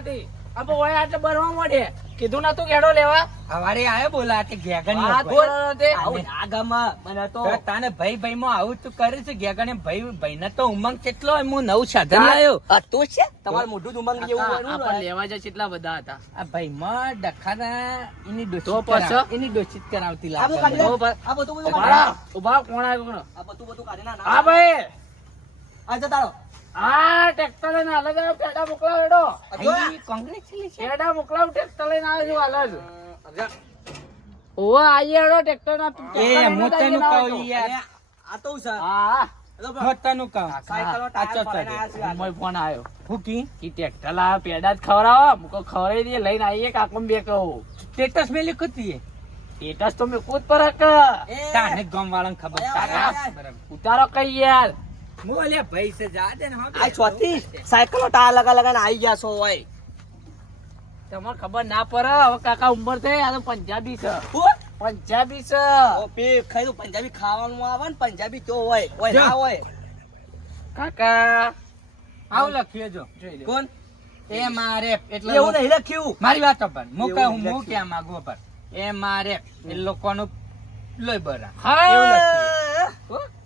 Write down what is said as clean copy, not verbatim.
अब ओए आटले बरवा मोडे કીધું ના તું કેડો લેવા હવારે આયો બોલા તે ગેગન આ બોલ તે આવું ના ગમે મને તો તાને ભાઈ ભાઈ માં આવું તું કરે છે ગેગને ભાઈ ભાઈ ને તો ઉમંગ કેટલો હું નવું સાધન લાયો તો છે તમારું મોઢું જ ઉમંગ જેવું હોય આપણ લેવા જાય કેટલા બધા હતા આ ભાઈ માં ડખાના એની તો ડોચી પાછો? એની ડોચી કરાવતી આ બધું કાઢી લાગે નાખ. આ બધું ઉભા કોણ આવ્યો કોણ આ બધું કાઢી નાખ. હા ભાઈ આ જતા રહો. આ ટ્રેક્ટર લઈને હાલ જ આવ્યો પેડા મોકલાવ એડો કોંગ્રેચ્યુલેશન પેડા મોકલાવ ટ્રેક્ટર લઈને આવે છે હાલ જ ઓવા આઈએ એડો ટ્રેક્ટર ના એ મોતાનું કહું યાર અરે, આ તો છે હા હેલો બા. મોતાનું કહું સાયકલનો ટાયર ફરાઈને આયા છે મોય ફોન આવ્યો હું કી ઈ ટ્રેક્ટર લાવ પેડા જ ખવડાવો મુકો ખવડાવી દે લઈને આઈએ કાકમ બે કહું સ્ટેટસ મેં લખ્યું તીએ સ્ટેટસ તો મેં કૂદ પર હક એ, તાને ગામ વાળાને ખબર આયા, આયા. બરાબર ઉતારો કઈ યાર મોલે ભાઈ છે જા દે ને આ ચોથી સાયકલનો ટાયર લગાવીને આવી ગયા છો હોય. તમારે ખબર ના પડે હવે કાકા ઉંમર થઈ આ તો પંજાબી છે હું? પંજાબી છે ઓ પે ખાઈ તો પંજાબી ખાવાનું આવે ને પંજાબી તો હોય હોય જો. ના હોય કાકા આવ લખ્યો જો જોઈ લે કોણ એ મારે એટલે એવું નહીં લખ્યું મારી વાત પર હું કહું એવું હું લખ્યું. ક્યાં માંગુ પર એ મારે એ લોકોનું લોહી બરા હા એવું લખ્યું. હા